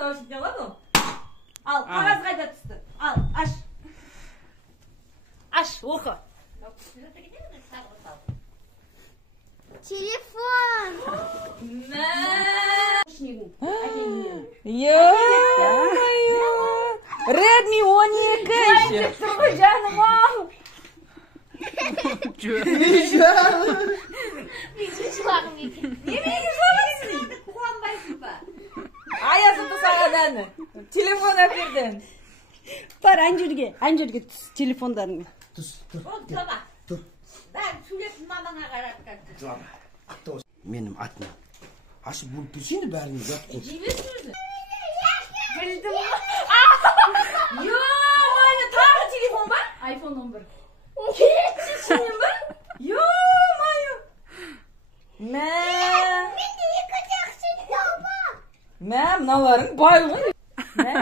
наушник алады ғой. Ал, қағаз қайда түсті? Ал, аш. Аш, оқы. Телефон. Redmi 12. Canım al. Немене жыламайсың? Қуанбайсың ба? Аясыңды саған әні. Телефон әперден. Бар, анжерге түс телефондарыңды. Тұр. Тоба. Бәрі сөйлеп мамаңа қарап Жылама. Менің атымнан. Ашып болып берсейді бәріңіз жат қой. жебесің өзі. Білдім ғой. Ё-мое, тағы телефон ба? iPhone 11. Кетші шынымен ба? Ё-мое. Мә, мыналарың бай ғой. Мә.